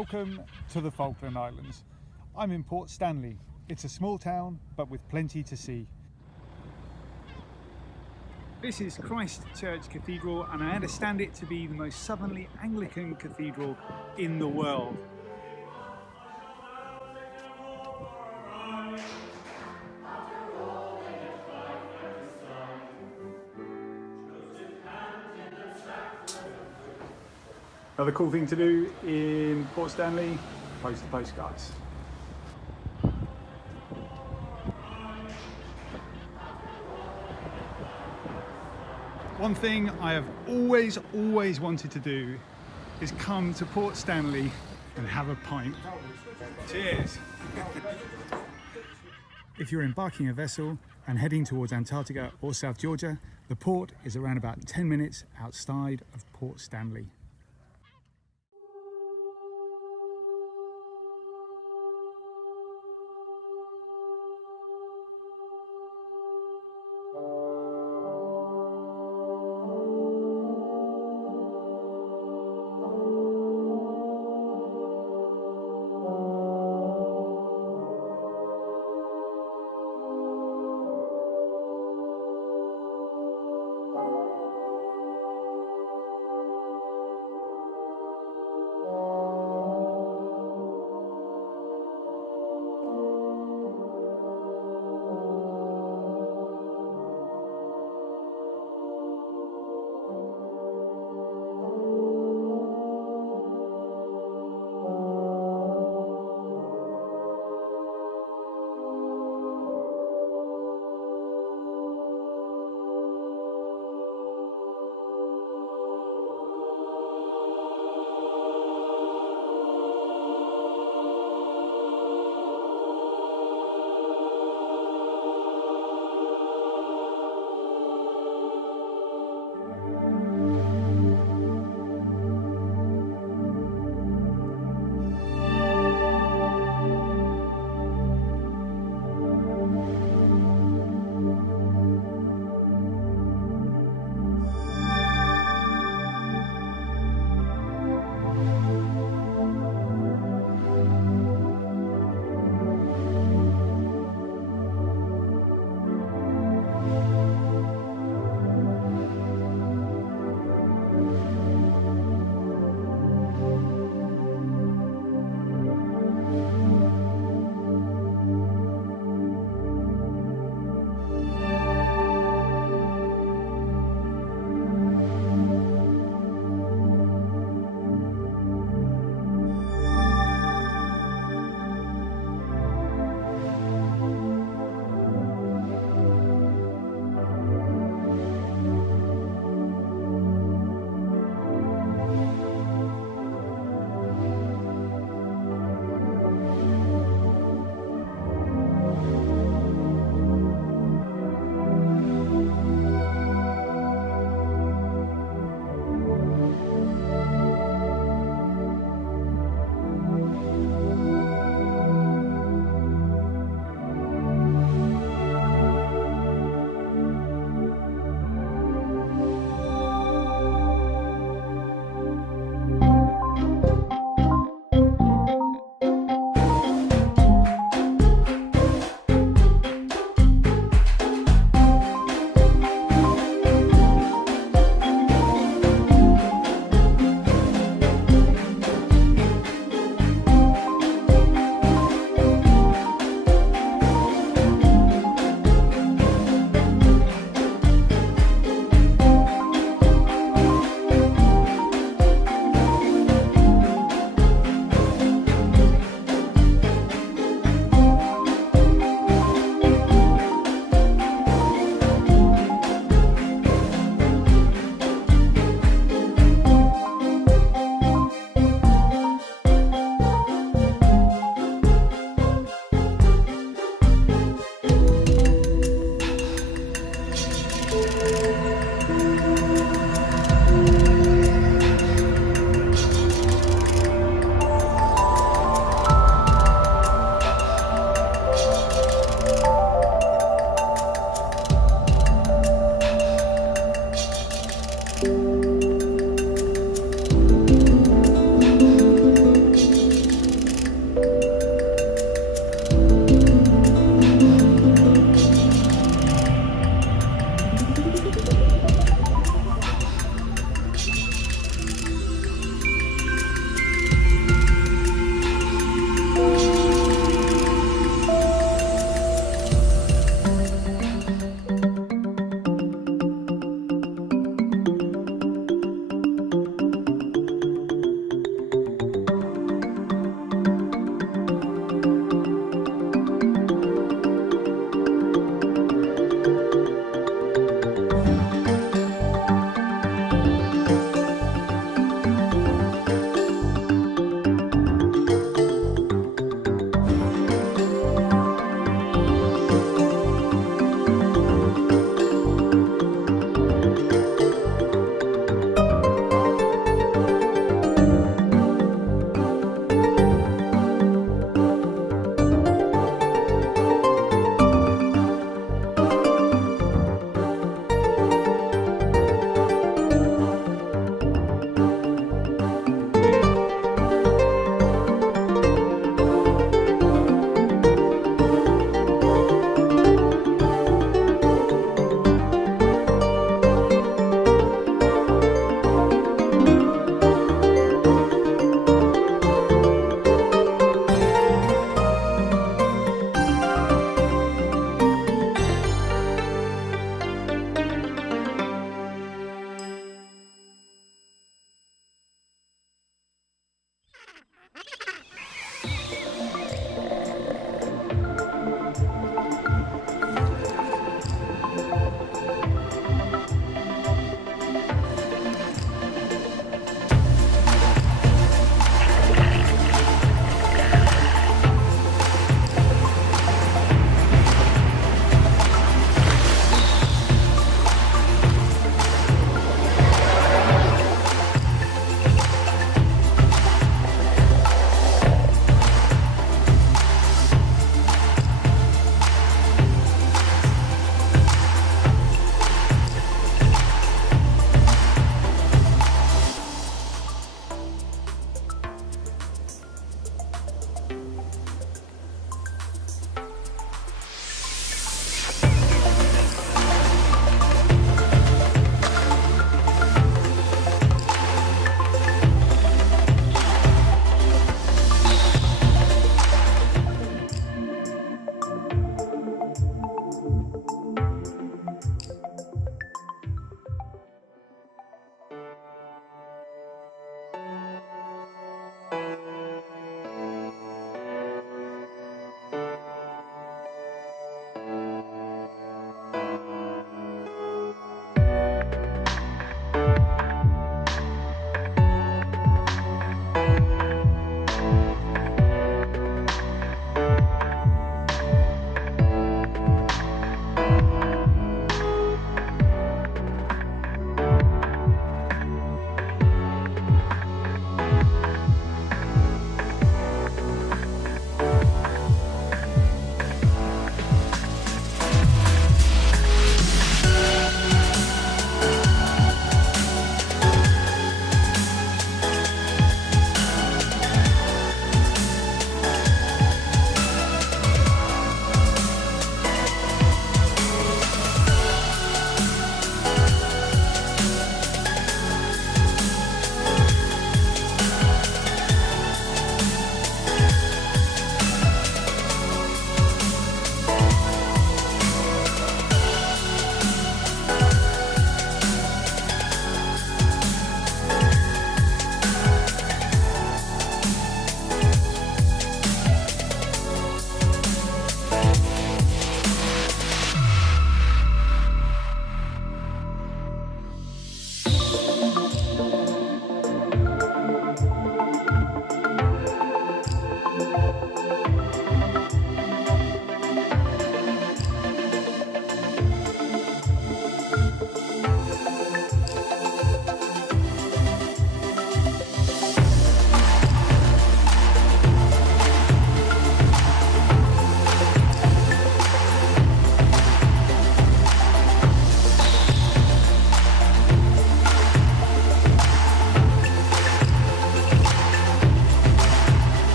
Welcome to the Falkland Islands. I'm in Port Stanley. It's a small town, but with plenty to see. This is Christ Church Cathedral, and I understand it to be the most southerly Anglican cathedral in the world. Another cool thing to do in Port Stanley, post the postcards. One thing I have always wanted to do is come to Port Stanley and have a pint. Cheers! If you're embarking a vessel and heading towards Antarctica or South Georgia, the port is around about 10 minutes outside of Port Stanley.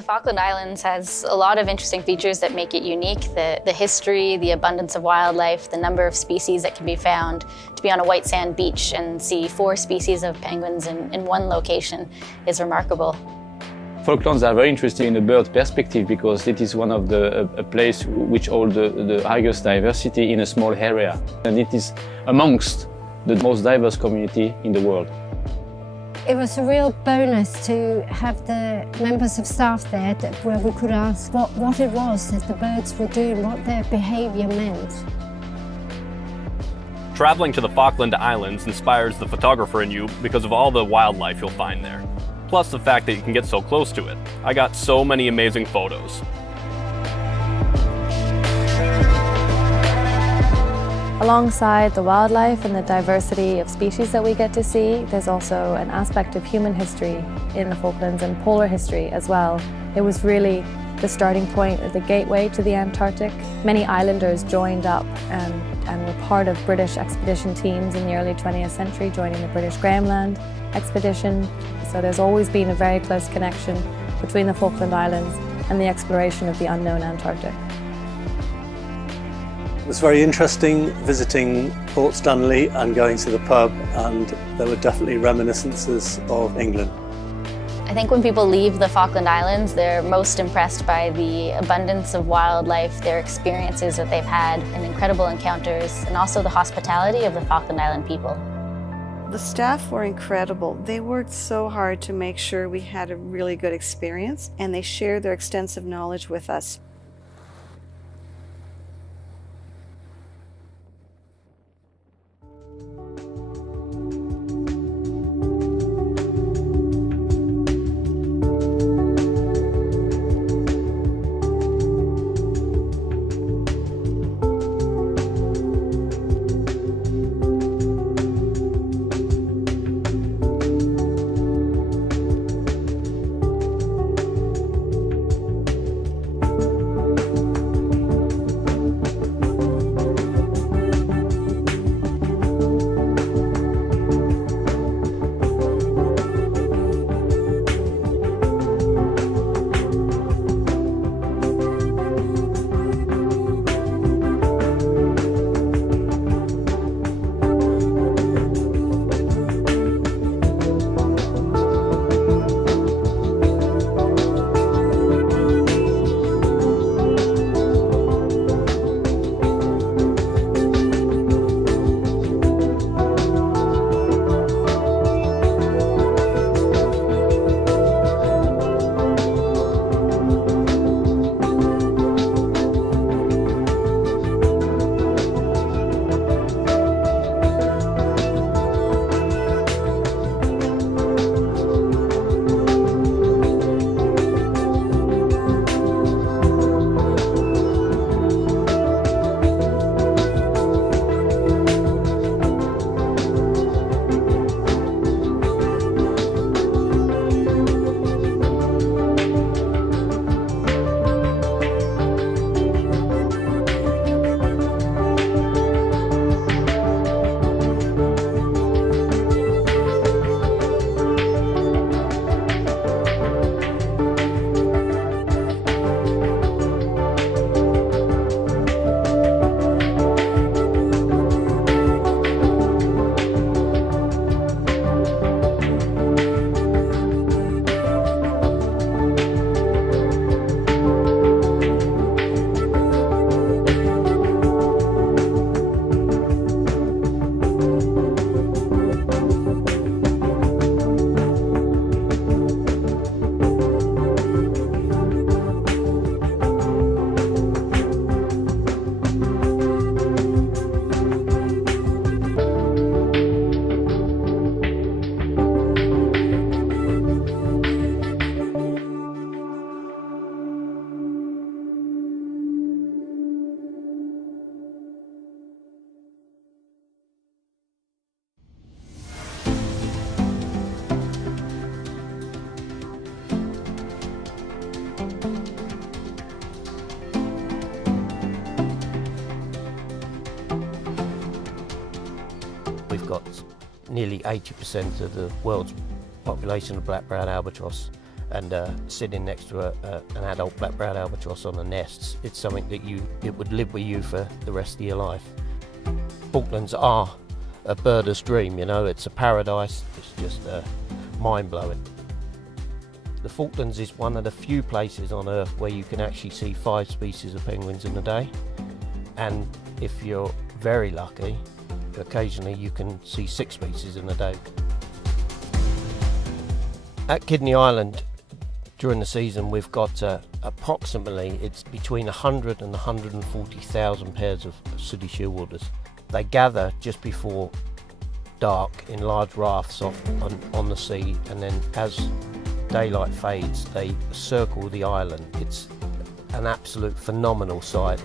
The Falkland Islands has a lot of interesting features that make it unique. The history, the abundance of wildlife, the number of species that can be found. To be on a white sand beach and see 4 species of penguins in one location is remarkable. Falklands are very interesting in the bird perspective because it is one of the a place which holds the highest diversity in a small area. And it is amongst the most diverse community in the world. It was a real bonus to have the members of staff there where we could ask what it was that the birds were doing, what their behaviour meant. Traveling to the Falkland Islands inspires the photographer in you because of all the wildlife you'll find there. Plus the fact that you can get so close to it. I got so many amazing photos. Alongside the wildlife and the diversity of species that we get to see, there's also an aspect of human history in the Falklands and polar history as well. It was really the starting point or the gateway to the Antarctic. Many islanders joined up and were part of British expedition teams in the early 20th century, joining the British Grahamland expedition. So there's always been a very close connection between the Falkland Islands and the exploration of the unknown Antarctic. It was very interesting visiting Port Stanley and going to the pub, and there were definitely reminiscences of England. I think when people leave the Falkland Islands, they're most impressed by the abundance of wildlife, their experiences that they've had, and incredible encounters, and also the hospitality of the Falkland Island people. The staff were incredible. They worked so hard to make sure we had a really good experience, and they shared their extensive knowledge with us. We've got nearly 80% of the world's population of black-brown albatross, and sitting next to an adult black-browed albatross on the nests, it's something that it would live with you for the rest of your life. Falklands are a birder's dream, you know, it's a paradise, it's just mind-blowing. The Falklands is one of the few places on Earth where you can actually see 5 species of penguins in a day, and if you're very lucky, occasionally you can see 6 species in a day. At Kidney Island, during the season, we've got approximately, it's between 100 and 140,000 pairs of sooty shearwaters. They gather just before dark in large rafts on the sea, and then as daylight fades, they circle the island. It's an absolute phenomenal sight.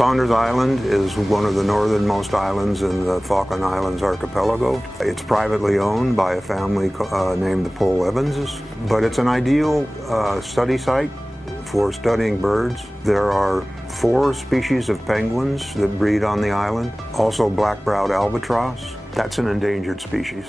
Saunders Island is one of the northernmost islands in the Falkland Islands archipelago. It's privately owned by a family named the Pole Evanses, but it's an ideal study site for studying birds. There are 4 species of penguins that breed on the island, also black-browed albatross. That's an endangered species.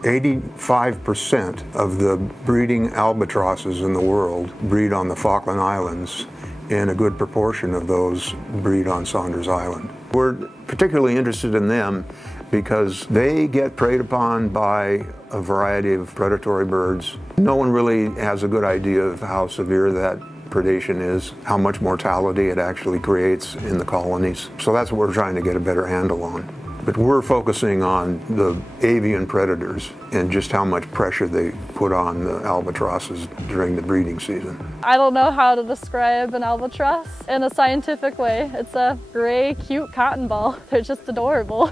85% of the breeding albatrosses in the world breed on the Falkland Islands, and a good proportion of those breed on Saunders Island. We're particularly interested in them because they get preyed upon by a variety of predatory birds. No one really has a good idea of how severe that predation is, how much mortality it actually creates in the colonies. So that's what we're trying to get a better handle on. But we're focusing on the avian predators and just how much pressure they put on the albatrosses during the breeding season. I don't know how to describe an albatross in a scientific way. It's a gray, cute cotton ball. They're just adorable.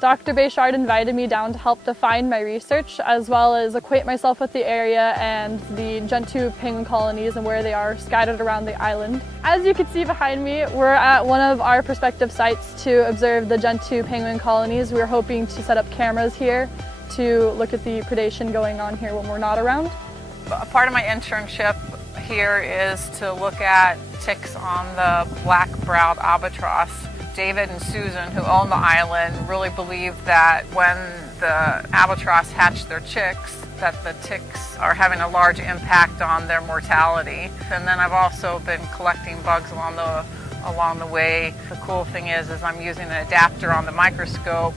Dr. Bayshard invited me down to help define my research, as well as acquaint myself with the area and the Gentoo penguin colonies and where they are scattered around the island. As you can see behind me, we're at one of our prospective sites to observe the Gentoo penguin colonies. We're hoping to set up cameras here to look at the predation going on here when we're not around. A part of my internship here is to look at ticks on the black-browed albatross. David and Susan, who own the island, really believe that when the albatross hatch their chicks, that the ticks are having a large impact on their mortality. And then I've also been collecting bugs along the way. The cool thing is I'm using an adapter on the microscope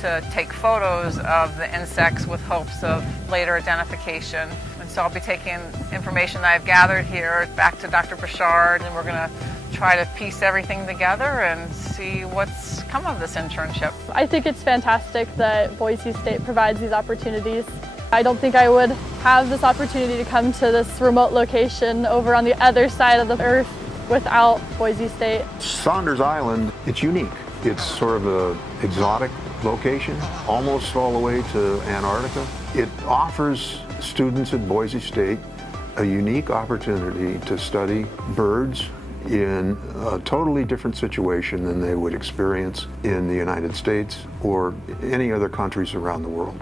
to take photos of the insects with hopes of later identification. And so I'll be taking information that I've gathered here back to Dr. Bayshard, and we're going to try to piece everything together and see what's come of this internship. I think it's fantastic that Boise State provides these opportunities. I don't think I would have this opportunity to come to this remote location over on the other side of the earth without Boise State. Saunders Island, it's unique. It's sort of an exotic location, almost all the way to Antarctica. It offers students at Boise State a unique opportunity to study birds in a totally different situation than they would experience in the United States or any other countries around the world.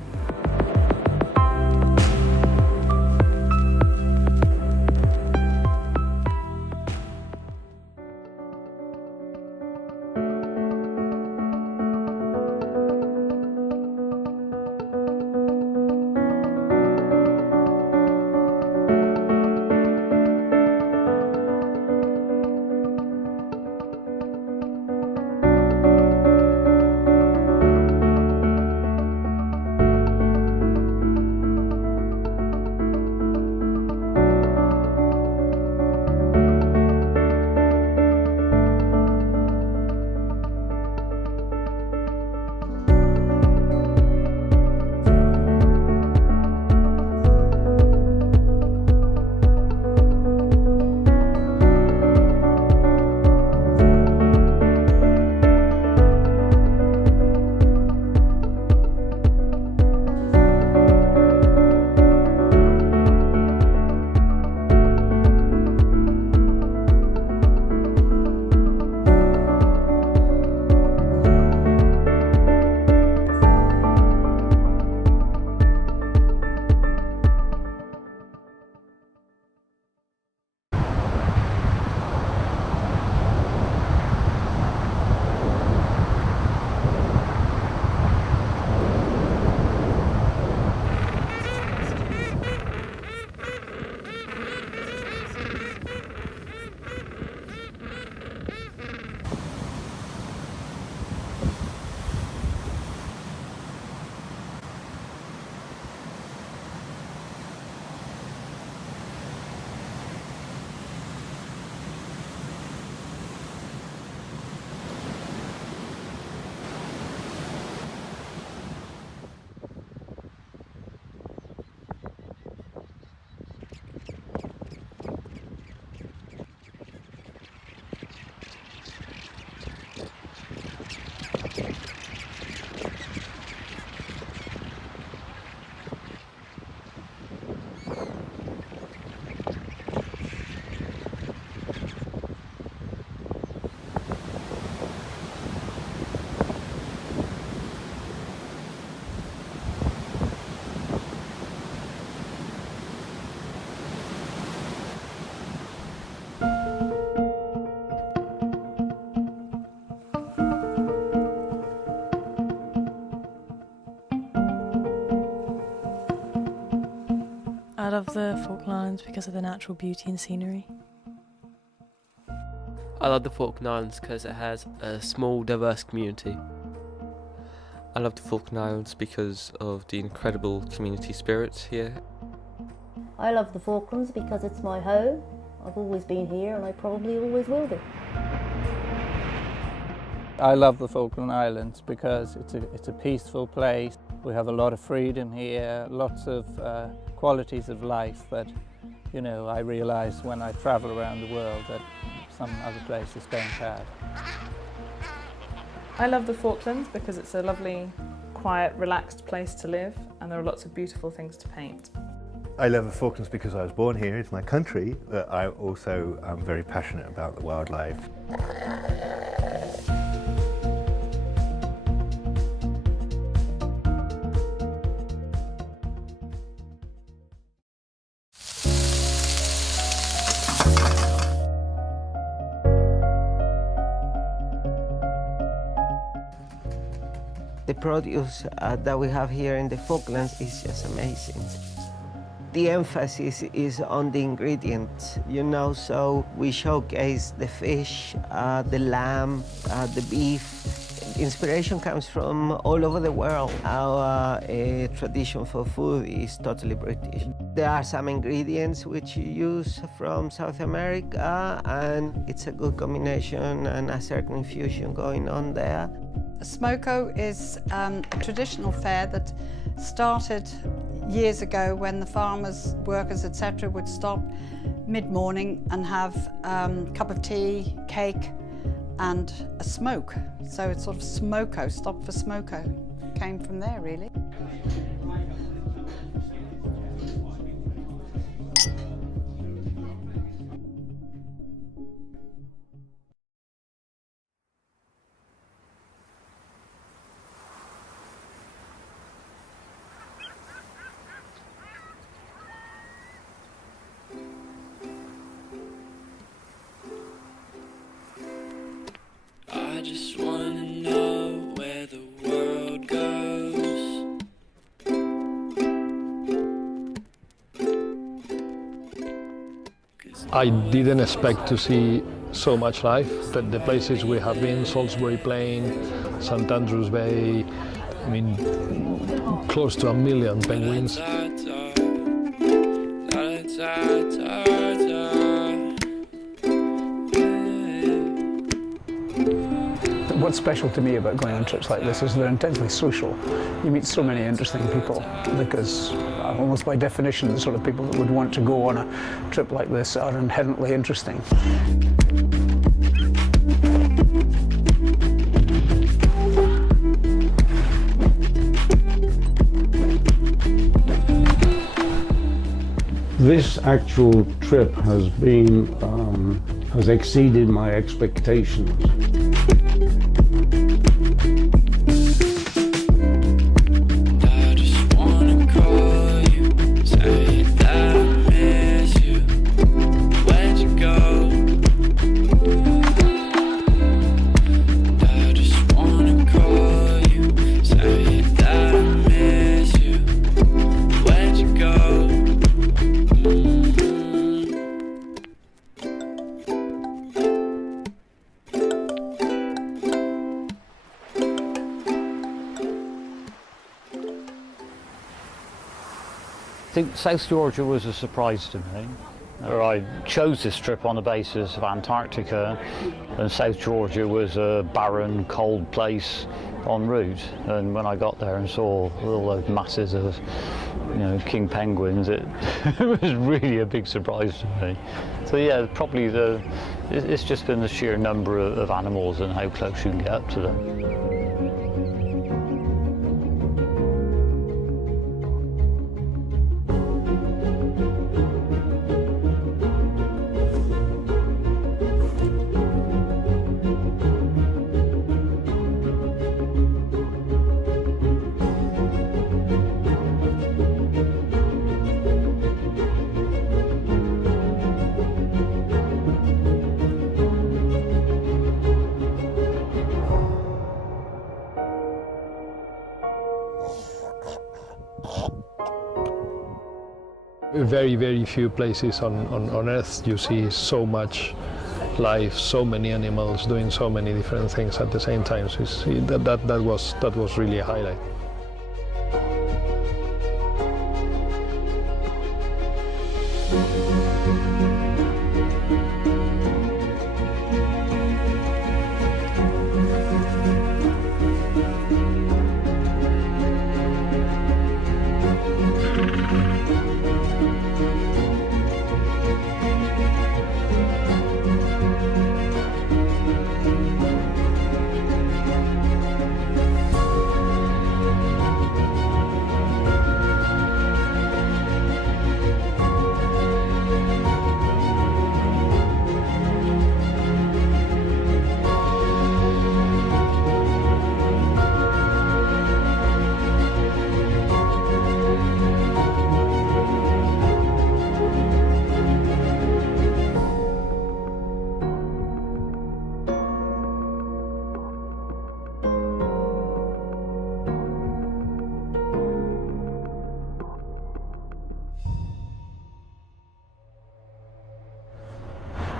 love the Falkland Islands because of the natural beauty and scenery. I love the Falkland Islands because it has a small, diverse community. I love the Falkland Islands because of the incredible community spirit here. I love the Falklands because it's my home. I've always been here and I probably always will be. I love the Falkland Islands because it's a peaceful place. We have a lot of freedom here, lots of qualities of life that, you know, I realise when I travel around the world that some other places don't have. I love the Falklands because it's a lovely, quiet, relaxed place to live and there are lots of beautiful things to paint. I love the Falklands because I was born here, it's my country, but I also am very passionate about the wildlife. The produce that we have here in the Falklands is just amazing. The emphasis is on the ingredients, you know, so we showcase the fish, the lamb, the beef. Inspiration comes from all over the world. Our tradition for food is totally British. There are some ingredients which you use from South America, and it's a good combination and a certain fusion going on there. Smoko is a traditional fair that started years ago when the farmers, workers, etc. would stop mid-morning and have a cup of tea, cake and a smoke. So it's sort of Smoko, stop for Smoko. Came from there really. I just wanna know where the world goes. I didn't expect to see so much life. The places we have been, Salisbury Plain, St Andrews Bay, I mean, close to 1 million penguins. What's special to me about going on trips like this is they're intensely social. You meet so many interesting people because almost by definition the sort of people that would want to go on a trip like this are inherently interesting. This actual trip has been, has exceeded my expectations. I think South Georgia was a surprise to me. I chose this trip on the basis of Antarctica, and South Georgia was a barren, cold place en route. And when I got there and saw all those masses of, you know, king penguins, it was really a big surprise to me. So yeah, probably it's just been the sheer number of animals and how close you can get up to them. very, very few places on Earth you see so much life, so many animals doing so many different things at the same time. So that was really a highlight.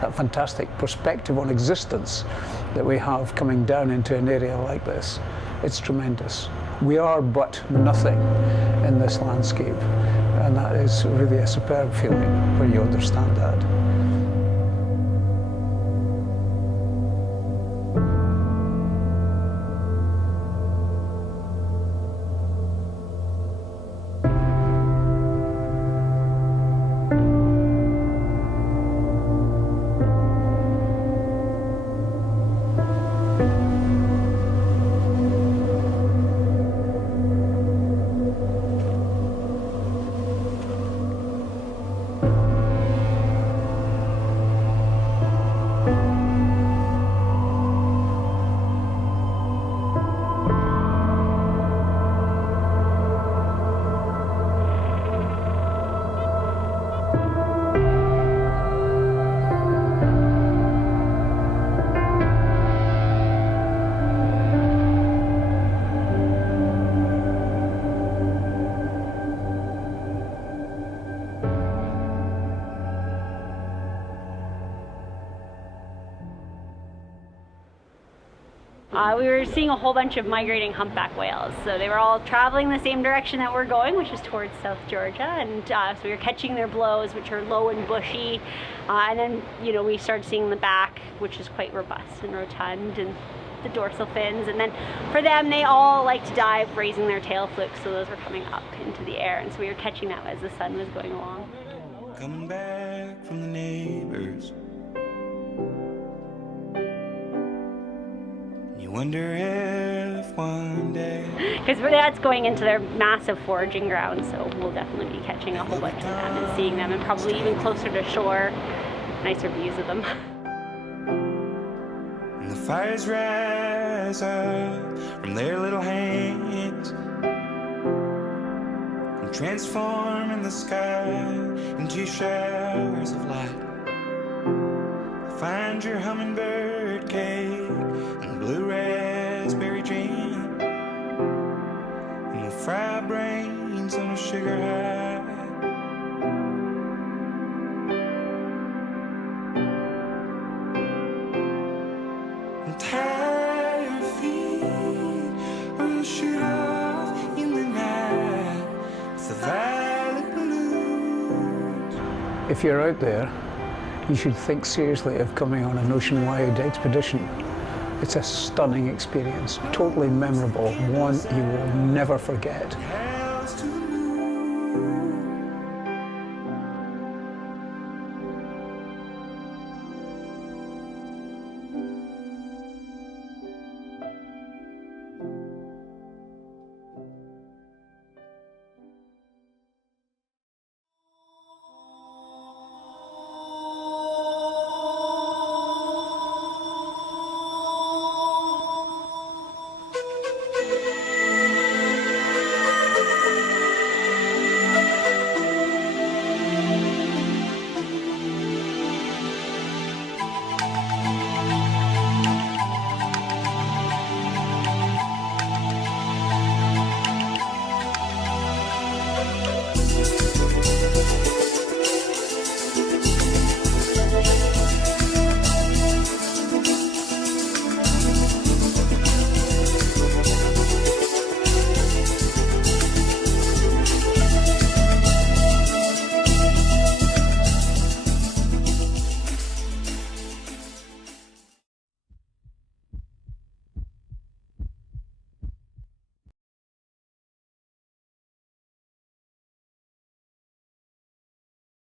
That fantastic perspective on existence that we have coming down into an area like this, it's tremendous. We are but nothing in this landscape, and that is really a superb feeling when you understand that. We were seeing a whole bunch of migrating humpback whales. So they were all traveling the same direction that we're going, which is towards South Georgia. And so we were catching their blows, which are low and bushy. And then, you know, we started seeing the back, which is quite robust and rotund, and the dorsal fins. And then for them, they all like to dive, raising their tail flukes. So those were coming up into the air. And so we were catching that as the sun was going along. Coming back from the neighbors. You wonder if one day... Because that's going into their massive foraging ground, so we'll definitely be catching a whole bunch of them and seeing them, and probably even closer to shore, nicer views of them. And the fires rise up from their little hands and transform in the sky into showers of light. Find your hummingbird cake and blue raspberry jam, and we'll fry brains on a sugar high. And tie your feet, or you'll shoot off in the night with the violet balloons. If you're out there, you should think seriously of coming on an ocean-wide expedition. It's a stunning experience, totally memorable, one you will never forget.